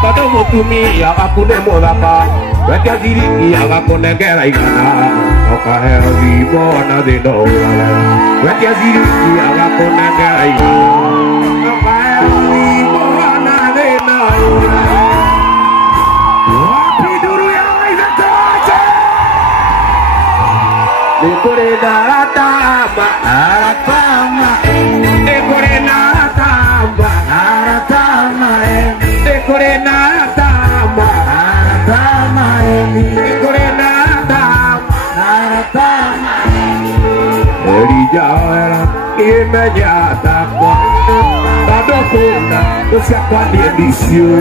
Todo mutumi ya akune modapa, betia diriki ya akune gera igana, okahe vivo na de dola, betia diriki ya akune gera igana, okahe vivo na de dola. Wapi duru ya izatoche, dekore daratama, daratama, dekore daratama, daratama. Corena tama, tama eni. Corena tama, tama. Elijah imediata kwa. Tadokuna, dosiapa di edisio.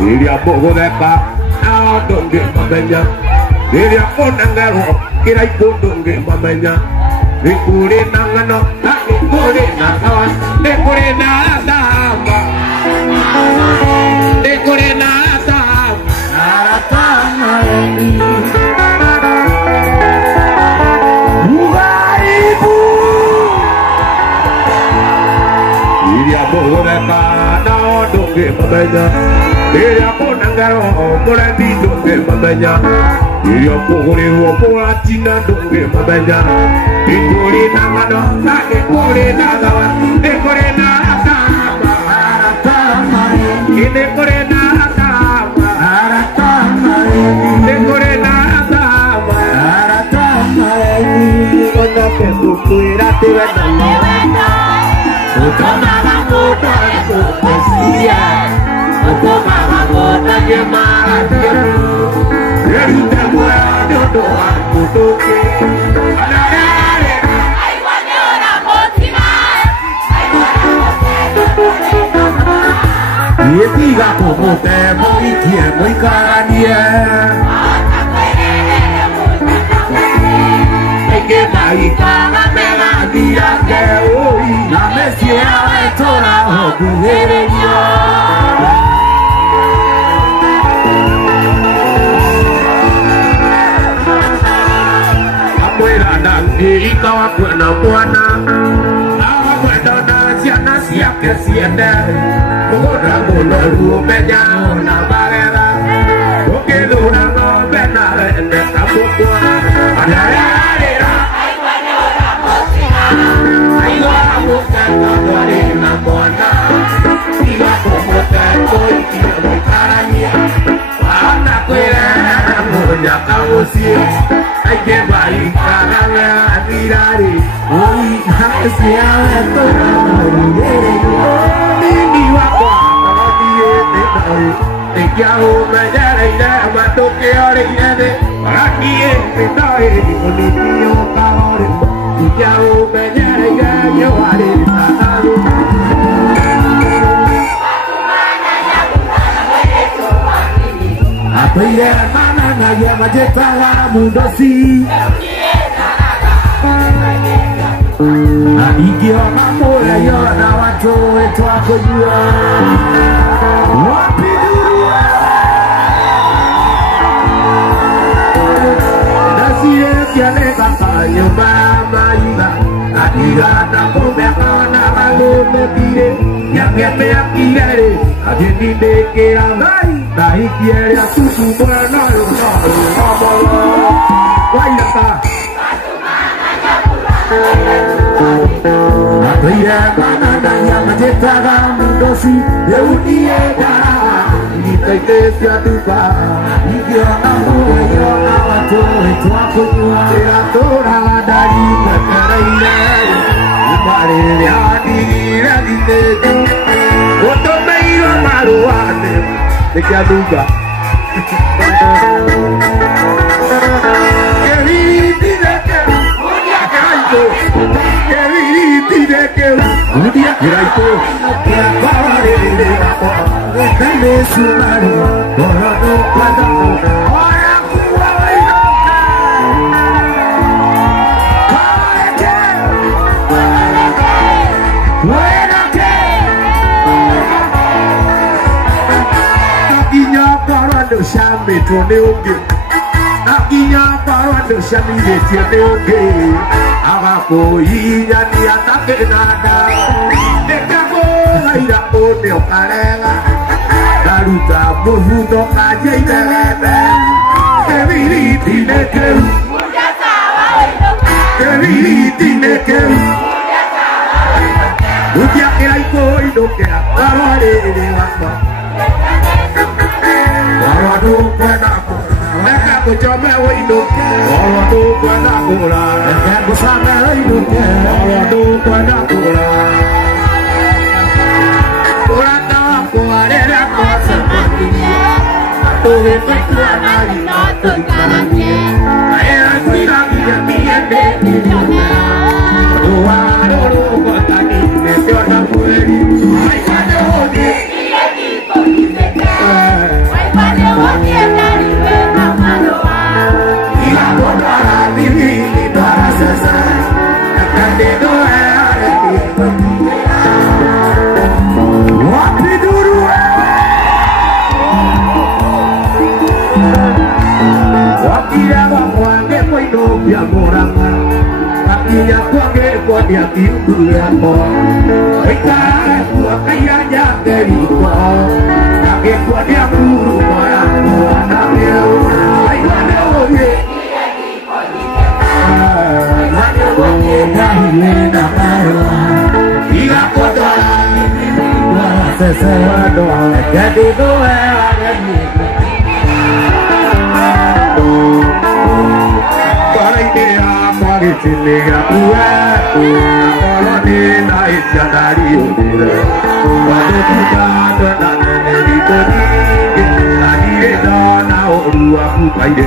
Ilia bogo deka, na donge mamenya. Ilia ponangaro, kira ipodonge mamenya. Nikurena ngano, na nikurena kawan, nikurena tama. Decorenata, Naratama, Ugaibu, Iria Boreka, now don't get Mamanya, Iria Ponangaro, Morandi don't get Mamanya, Iria Pogore, Poratina don't get Mamanya, Decorenata, Decorenata. Ini Korenata, Naratama, ini Korenata, Naratama, ini kota ketuku irati wena, utama kota kusia, utama kota kemana teru, dari temua doa kutuki, Tiga como te muy tiempo y caña. Que marica me la tira que hoy la me cierra esto la ocurre yo. Abuela nanti kau buena buena. Nasia que siente, ora bolo media una barera, porque dura no vena en esta boca. Arararera, ay cuando la música, ay la música no haré una buena, diga como te voy y voy para mí. Anda cuida, moña cabucia, hay que bailar a tirar y hoy hacia esto. Te quiero mañana y nada más toque ahora y nada. Aquí estoy, con mi tío cabrón. Te quiero mañana y nada, yo haré pasado. Apoy de hermana, nadie más llega a mundo sí. Ikiwa mambo ya yona watu wetu wako jua wapi dunia nasiye kiane kaka nyumba maiga adiga na kumbe kaona wagote kire nyakete ya kire adini dekera ngai na ikiere ya susu mwana waiyata Apoya banana ya majetaga mundosi euniega Nitaitesia tupa Ikiwa ambo yo awato etuako nyua Eatora ladari mekareire Umare ya dira ditete Otomeiro maruane Nekia duga Rudia Iraiko Pararele Rakwa Tele Sumari Borado Padako Ora Kuwainoka Kareke Wenake Nakinya Parado Shame Tone Oge Nakinya Parado Shame Tone Oge Abako Iya Ni Atake Nada Dekako Haira One Okalega Daruta Bohuto Kaje Iberebe Keviri Tinekeru Keviri Tinekeru Udia Iraiko Idokea Kararele Rakwa Karado Kwenako Meka Kuchome Widoke Karado Kwenako Meka Kusame Widoke Karado Kwenako Kurata Kuarela Kosa Tuwe Kutuana Linoto Kananye Aera Kuira Kia Miende Dua Loro Kotani Nesiona Pueri Aifane Hodi Ieki Koliseke Aifane Hodi Enariwe Namaloa Ila Kodara Bibi Nidara Sasa Nakande Doe Areti Wapi Durue Wakia Wakwange Koinopia Moranga Wakia Kwange Kodia Kiudu Yako Eka Wakaya Jageriko Nage Kodia Kuru Moya Nage Aivane Oye Nage Oye Nahile Namaroa Iga Kodora Sese Wadoa Gadi Doe Agadi Karaidea Maritinega Uwe Akoloni Na Itjadari Udire Wado Kukado Na Neneri Kodike Nadire Dona Orua Kukaide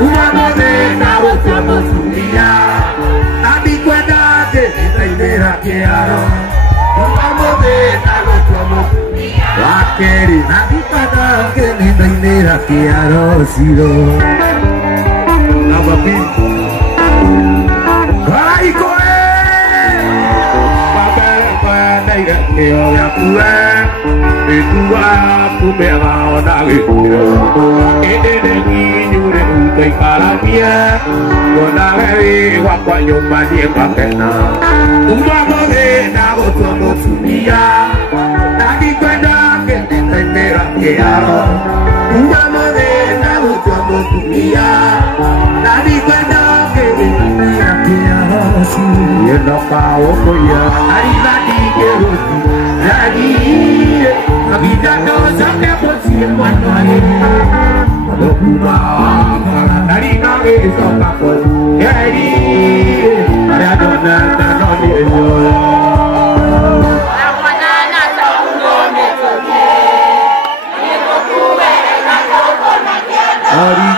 Umamode Na Otomo Suria Nabi Kweda De Nitaidera Kearo Umamode Na Otomo Suria Wakeri Nabi Kweda De Nitaidera Kearo Siro Nabapi Karaiko Babere Kweda Eo Ya Kue Etua Kumera Onage Ede Nyure Ukai Karamia Onage Wakwa Yomani Kakena Umamode Na Otomo Suria Nabi Kweda De Nitaidera Kearo Umamode Na Otomo Suria Nabi Kweda De Nitaidera Kearo Yeno Kaoko Ya Arivadi Kerosi Nadi Abida no Sake Posi Mwanwale Dokuma Nari Nage Soka Posi Yeri Adona Nanoni Ejola Awanana Tongo Metoke Yeko Kuwe Nakoko Nakena Ari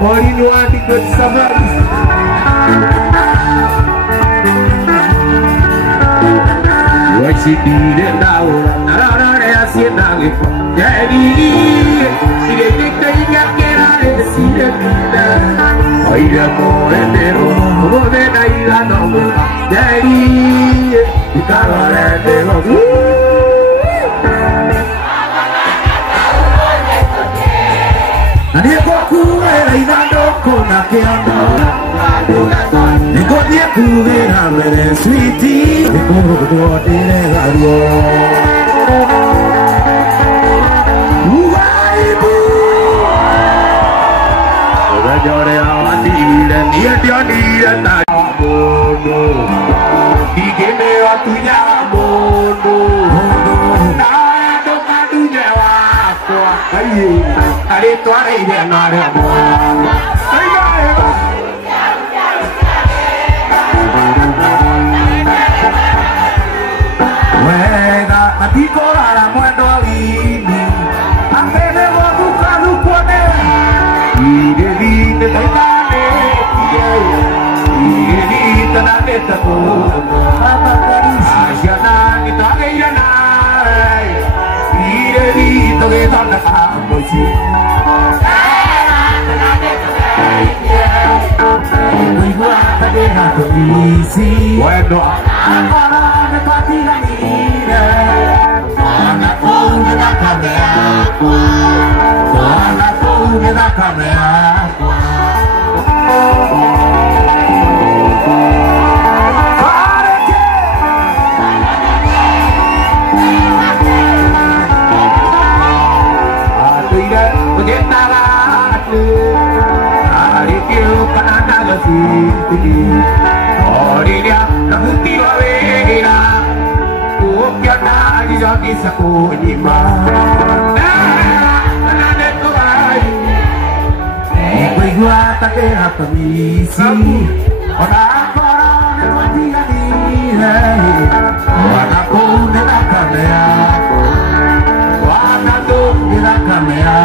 Morino Antico de Savaris What she did and now Nara Siena Daddy She didn't think you got get out and see the vida Oida more and Nero More than I know Daddy You got all that Nero Nanieko kuwera idando kona keano Niko die kuwera mere switi Niko kutuwa tine gario Uwaibu Oga jore awatire Niye dionire na Mono Digeme watunya mono Naendo kadunya wako Aye Ari tuare ide nare Wega atiko ara mwendo alini easy. Bueno. Ahora me fatiga mire. Ahora tú me da carne agua. Ahora tú me da carne agua. Orinya na huti wa wera Kuokia na gisa kunyima Na neto ai Ikuigua takera tamisi Ona korone watia nire Wana kune na kamea Wana kune na kamea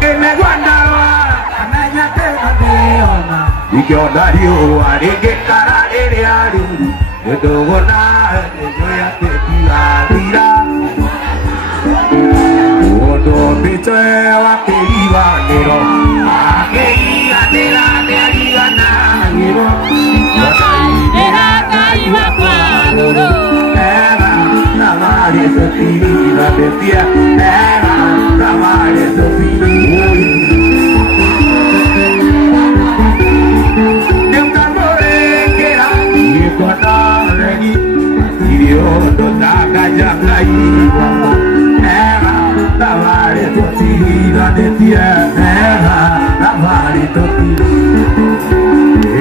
Ene guarda ikiona riũa rĩngĩkara rĩrĩa rĩũru nĩndũgũna nĩnjũĩ atĩ ndigathira mũndũ mbĩte wa kĩriganĩro akĩriganĩra nĩariganagĩrwo Nĩra Ngai wakwa rũrũ Navale Sofia, Befia, Eva, Navale Sofia. Dem tambore que era y contaregi, Sirio do taga jagai. Eva, Navale Sofia, Befia, Eva, Navale Sofia.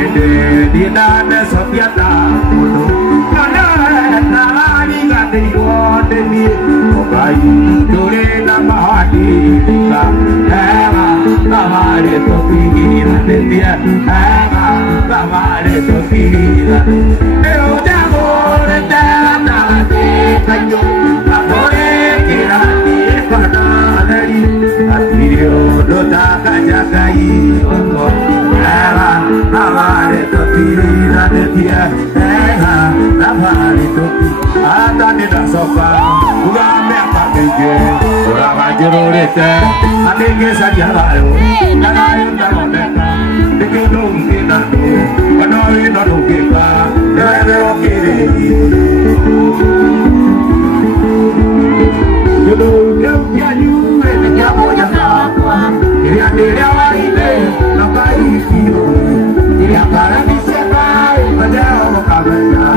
Ede dina de Sofia ta kuno. Demi obai dore na mahadi ka eva kamare to pira de dia eva kamare to pira pero te amore te na te kayo amore kira ni pana dari atirio do ta kajagai ongo eva kamare to pira de dia eva kamare to ata ni da sofa uga me apatenge ora majero rete adenge sajarayo nanayo ndameka deke donge nando anayo ndokeka ere okere yo ya yu ene jamo ya kwa ya nderia waide na kai kio ya para ni sepa madao kabanya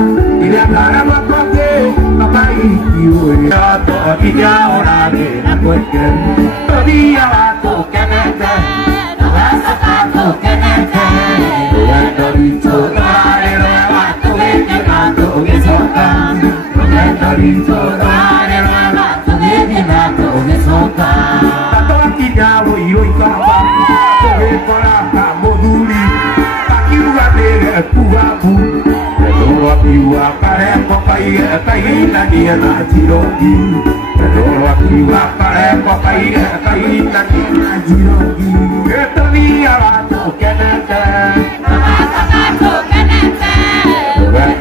ya para makoke papai kio ya to ya ora de na koke todavía va to kenete no vas a to kenete ya torito dare va to que gato que soca ya torito dare va to que gato que soca tato aquí ya voy hoy capa que para moduli aquí va de puapu Iwa kare kokai kai na dia na jirogi Doro iwa kare kokai kai na dia na jirogi Eto dia to kenete Mama to kenete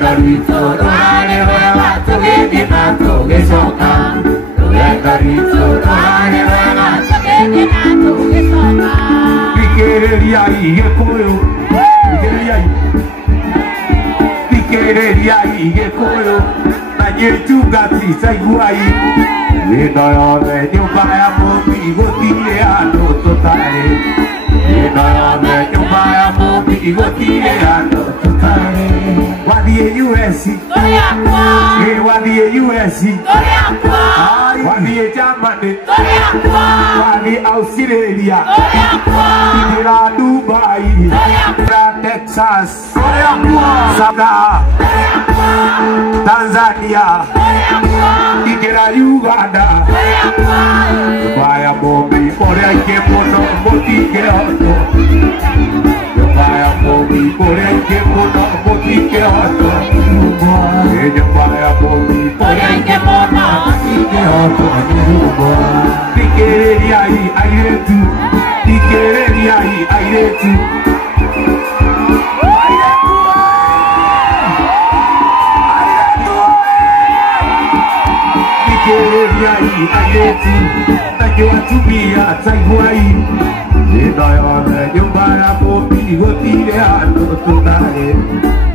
Garito dare wa to ge na to ge soka Garito dare wa to ge na to ge soka Pikeria i koyo Pikeria Quereria y que coyo, ayer chugati saiguai, y no yo me dio para conmigo tirando totales, y no yo me dio para conmigo tirando totales. Wadie USC, wadie USC, wadie Germany, wadie Australia, wadie Dubai, Texas, Sabra, Tanzania, Ikera Uganda, vaya bombi, por ahí que mono botique auto, vaya bombi, por ahí que mono botique auto, ella vaya bombi, por ahí que mono botique auto, Tikereria ahí, aire tú, Tikereria ahí, aire tú. Yo atumia taiwai Ninayo nyumbara mobi gotireano totale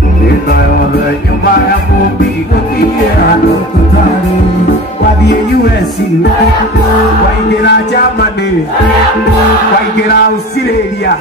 Ninayo nyumbara mobi gotireano totale Wadie US Waikera Germany Waikera Australia